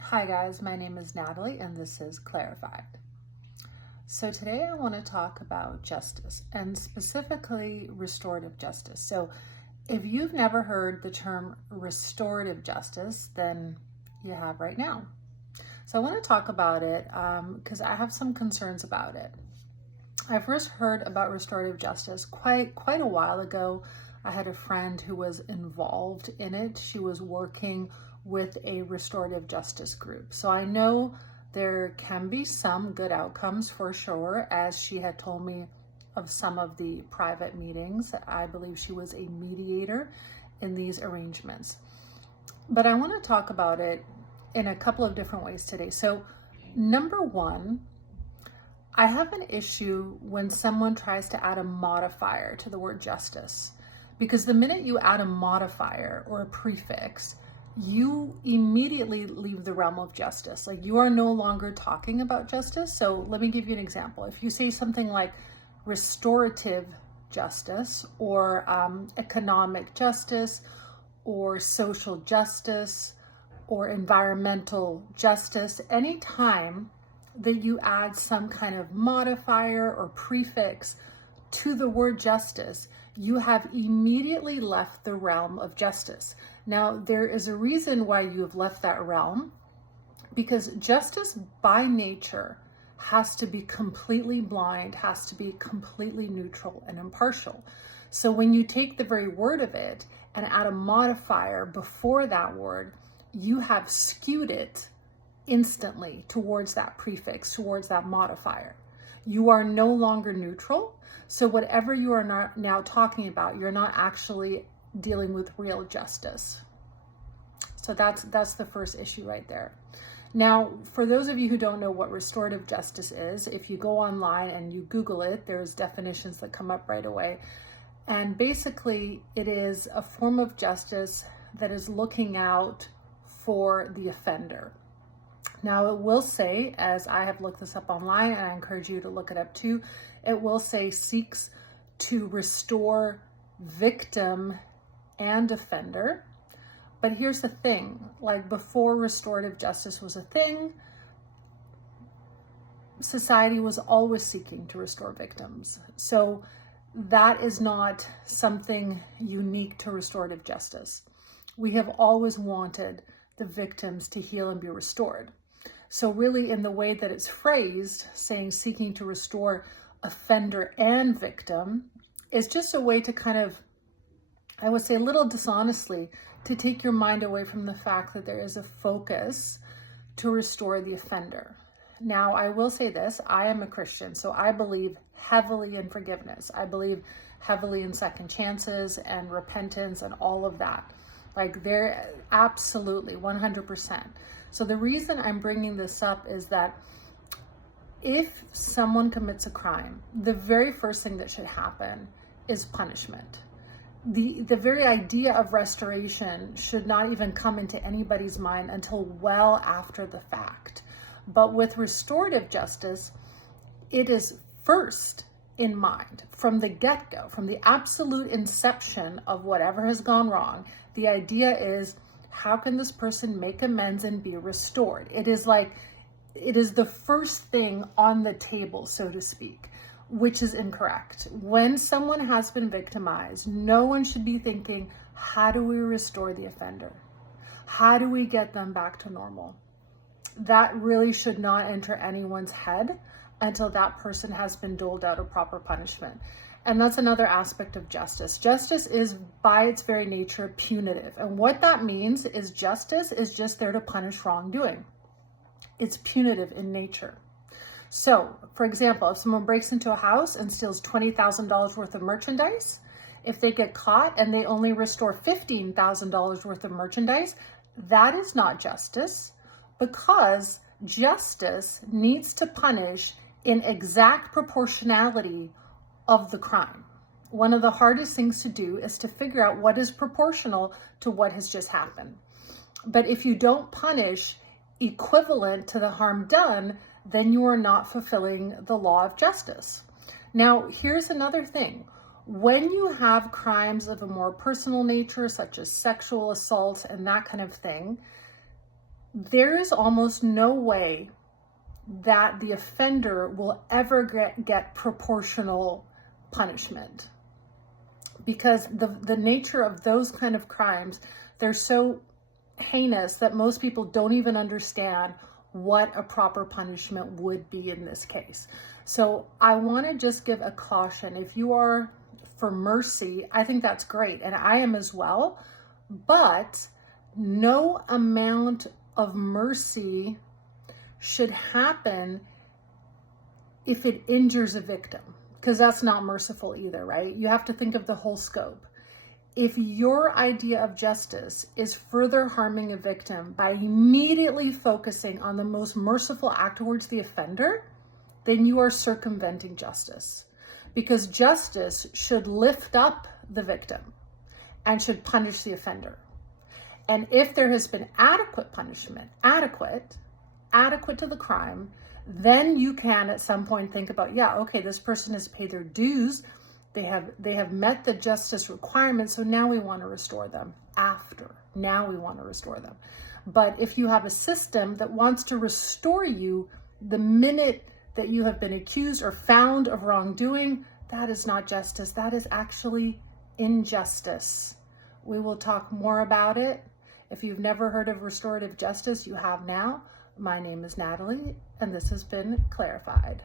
Hi guys, my name is Natalie and this is Clarified. So today I want to talk about justice and specifically restorative justice. So if you've never heard the term restorative justice, then you have right now. So I want to talk about it because I have some concerns about it. I first heard about restorative justice quite a while ago. I had a friend who was involved in it. She was working with a restorative justice group. So I know there can be some good outcomes for sure, as she had told me of some of the private meetings. I believe she was a mediator in these arrangements. But I want to talk about it in a couple of different ways today. So number one, I have an issue when someone tries to add a modifier to the word justice, because the minute you add a modifier or a prefix, you immediately leave the realm of justice. Like, you are no longer talking about justice. So let me give you an example. If you say something like restorative justice or economic justice or social justice or environmental justice, anytime that you add some kind of modifier or prefix to the word justice, you have immediately left the realm of justice. Now, there is a reason why you have left that realm, because justice by nature has to be completely blind, has to be completely neutral and impartial. So when you take the very word of it and add a modifier before that word, you have skewed it instantly towards that prefix, towards that modifier. You are no longer neutral. So whatever you are now talking about, you're not actually dealing with real justice. So that's the first issue right there. Now, for those of you who don't know what restorative justice is, if you go online and you Google it, there's definitions that come up right away. And basically, it is a form of justice that is looking out for the offender. Now, it will say, as I have looked this up online, and I encourage you to look it up too, it will say seeks to restore victim and offender. But here's the thing, like, before restorative justice was a thing, society was always seeking to restore victims. So that is not something unique to restorative justice. We have always wanted the victims to heal and be restored. So really, in the way that it's phrased, saying seeking to restore offender and victim, is just a way to kind of, I would say a little dishonestly, to take your mind away from the fact that there is a focus to restore the offender. Now, I will say this, I am a Christian, so I believe heavily in forgiveness. I believe heavily in second chances and repentance and all of that. Like, they're absolutely 100%. So the reason I'm bringing this up is that if someone commits a crime, the very first thing that should happen is punishment. The very idea of restoration should not even come into anybody's mind until well after the fact. But with restorative justice, it is first in mind from the get-go, from the absolute inception of whatever has gone wrong. The idea is, how can this person make amends and be restored? It is the first thing on the table, so to speak, which is incorrect. When someone has been victimized, no one should be thinking, how do we restore the offender? How do we get them back to normal? That really should not enter anyone's head until that person has been doled out a proper punishment. And that's another aspect of justice. Justice is, by its very nature, punitive. And what that means is justice is just there to punish wrongdoing. It's punitive in nature. So, for example, if someone breaks into a house and steals $20,000 worth of merchandise, if they get caught and they only restore $15,000 worth of merchandise, that is not justice, because justice needs to punish in exact proportionality of the crime. One of the hardest things to do is to figure out what is proportional to what has just happened. But if you don't punish equivalent to the harm done, then you are not fulfilling the law of justice. Now, here's another thing. When you have crimes of a more personal nature, such as sexual assault and that kind of thing, there is almost no way that the offender will ever get proportional punishment, because the nature of those kind of crimes, they're so heinous that most people don't even understand what a proper punishment would be in this case. So I want to just give a caution. If you are for mercy, I think that's great, and I am as well, but no amount of mercy should happen if it injures a victim, because that's not merciful either, right? You have to think of the whole scope. If your idea of justice is further harming a victim by immediately focusing on the most merciful act towards the offender, then you are circumventing justice, because justice should lift up the victim and should punish the offender. And if there has been adequate punishment, adequate to the crime, then you can at some point think about, yeah, okay, this person has paid their dues. They have met the justice requirements, so now we want to restore them. Now we want to restore them. But if you have a system that wants to restore you the minute that you have been accused or found of wrongdoing, that is not justice. That is actually injustice. We will talk more about it. If you've never heard of restorative justice, you have now. My name is Natalie, and this has been Clarified.